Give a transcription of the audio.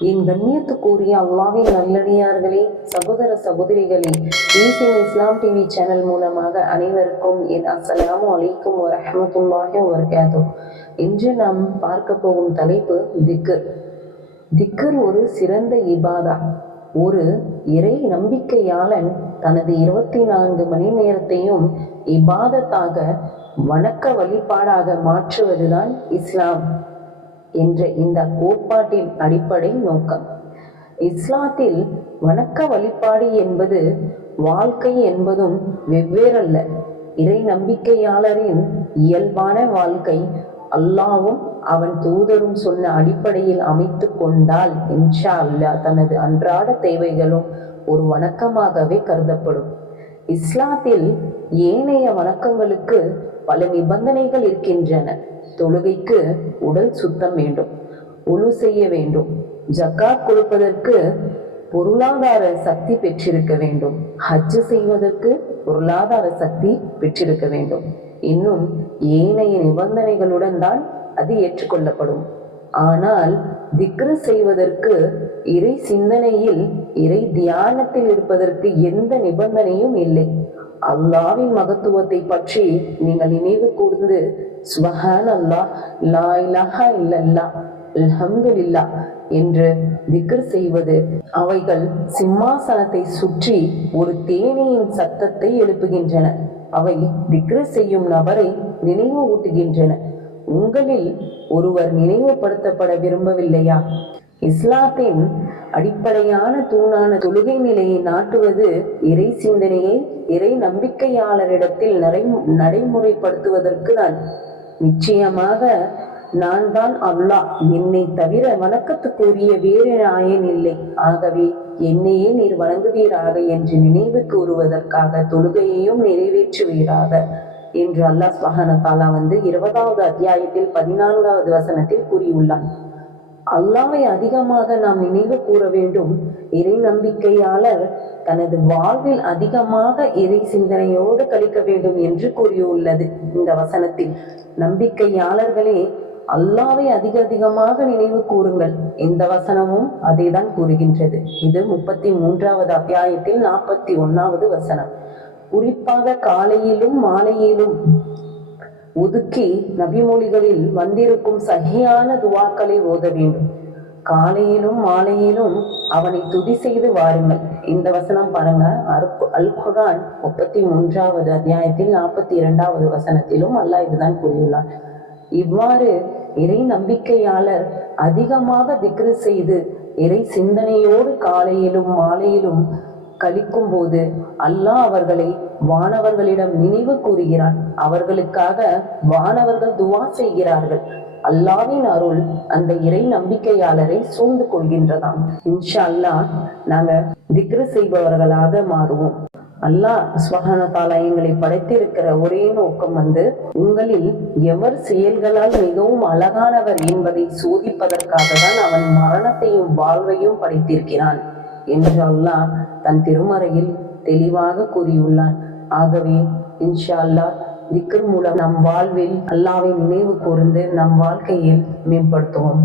என் கண்ணியத்துக்குரிய அல்லாவின் நல்லடியார்களே சகோதர சகோதரிகளே ஈசின் இஸ்லாம் டிவி சேனல் மூலமாக அனைவருக்கும் என் அஸ்லாம் அலைக்கும் வரஹ்மத்துல்லாஹி வபரகாத்துஹ். இன்று நாம் பார்க்க போகும் தலைப்பு திக்கர் திக்கர் ஒரு சிறந்த இபாதா. ஒரு இறை நம்பிக்கையாளன் தனது இருபத்தி நான்கு மணி நேரத்தையும் இபாதத்தாக வணக்க வழிபாடாக மாற்றுவதுதான் இஸ்லாம். என்ற இந்த கோட்பாட்டின் அடிப்படை நோக்கம். இஸ்லாத்தில் வணக்க வழிபாடு என்பது வாழ்க்கை என்பதும் வெவ்வேறல்ல. இறை நம்பிக்கையாளரின் இயல்பான வாழ்க்கை அல்லாவும் அவன் தூதரும் சொன்ன அடிப்படையில் அமைத்து கொண்டால் இன்ஷா அல்லாஹ் தனது அன்றாட தேவைகளும் ஒரு வணக்கமாகவே கருதப்படும். இஸ்லாத்தில் ஏனைய வணக்கங்களுக்கு பல நிபந்தனைகள் இருக்கின்றன. தொழுகைக்கு உடல் சுத்தம் வேண்டும். உழு செய்ய வேண்டும். ஜக்காத் கொடுப்பதற்கு பொருளாதார சக்தி பெற்றிருக்க வேண்டும். ஹஜ் செய்வதற்கு பொருளாதார சக்தி பெற்றிருக்க வேண்டும். இன்னும் ஏனைய நிபந்தனைகளுடன் தான் அது ஏற்றுக்கொள்ளப்படும். ஆனால் திக்ரு செய்வதற்கு இறை சிந்தனையில் இறை தியானத்தில் இருப்பதற்கு எந்த நிபந்தனையும் இல்லை. அல்லாவின் மகத்துவத்தை பற்றி நீங்கள் நினைவு கூர்ந்து சுபஹான் அல்லாஹ் லா இலாஹா இல்லல்லா அல்ஹம்துலில்லா என்று திக்ர் செய்வது அவைகள் சிம்மாசனத்தை சுற்றி ஒரு தேனியின் சத்தத்தை எழுப்புகின்றன. அவை திக்ரு செய்யும் நபரை நினைவு ஊட்டுகின்றன உங்களில் ஒருவர் நினைவுபடுத்தப்பட விரும்பவில்லையா? இஸ்லாத்தின் அடிப்படையான தூணான தொழுகை நிலையை நாட்டுவது இறை சிந்தனையை இறை நம்பிக்கையாளரிடத்தில் நடை நடைமுறைப்படுத்துவதற்கு தான். நிச்சயமாக நான் தான் அல்லாஹ். என்னை தவிர வணக்கத்துக்குரிய வேறு நாயன் இல்லை. ஆகவே என்னையே நீர் வணங்குவீராக என்று நினைவு கூறுவதற்காக தொழுகையையும் நிறைவேற்றுவீராக என்று அல்லாஹ் சுபஹான தாலா வந்து இருபதாவது அத்தியாயத்தில் பதினான்காவது வசனத்தில் கூறியுள்ளான். அல்லாவை அதிகமாக நாம் நினைவு கூற வேண்டும். இறை நம்பிக்கையாளர் தனது வாழ்வில் அதிகமாக இறை சிந்தனையோடு கழிக்க வேண்டும் என்று கூறியுள்ளது இந்த வசனத்தில். நம்பிக்கையாளர்களே அல்லாவை அதிக அதிகமாக நினைவு கூறுங்கள். இந்த வசனமும் அதேதான் கூறுகின்றது. இது முப்பத்தி மூன்றாவது அத்தியாயத்தில் நாற்பத்தி ஒன்னாவது வசனம். குறிப்பாக காலையிலும் மாலையிலும் ஒதுக்கி நபிமொழிகளில் வந்திருக்கும் சகியான துவாக்களை ஓத வேண்டும். காலையிலும் மாலையிலும் அவனை துதி செய்து வாருங்கள். இந்த வசனம் பாருங்க. அற்பு அல் குரான் முப்பத்தி மூன்றாவது அத்தியாயத்தில் நாற்பத்தி இரண்டாவது வசனத்திலும் அல்லாஹ் இதுதான் கூறியுள்ளார் இவ்வாறு இறை நம்பிக்கையாளர் அதிகமாக திக்ரு செய்து இறை சிந்தனையோடு காலையிலும் மாலையிலும் கழிக்கும் போது அல்லாஹ் அவர்களை வானவர்களிடம் நினைவு கூறுகிறான். அவர்களுக்காக வானவர்கள் துவா செய்கிறார்கள். அல்லாவின் அருள் அந்த இறை நம்பிக்கையாளரை சூழ்ந்து கொள்கின்றதாம். இன்ஷா அல்லாஹ் நாங்க திக்ரு செய்பவர்களாக மாறுவோம். அல்லாஹ் சுபஹான எங்களை படைத்திருக்கிற ஒரே நோக்கம் வந்து உங்களில் எவர் செயல்களால் மிகவும் அழகானவர் என்பதை சோதிப்பதற்காக தான் அவன் மரணத்தையும் வாழ்வையும் படைத்திருக்கிறான். என்று அல்லாஹ் தன் திருமறையில் தெளிவாக கூறியுள்ளான். ஆகவே இன்ஷா அல்லாஹ் திக்ர் மூலம் நம் வாழ்வில் அல்லாவை நினைவு கூர்ந்து நம் வாழ்க்கையில் மேம்படுத்துவோம்.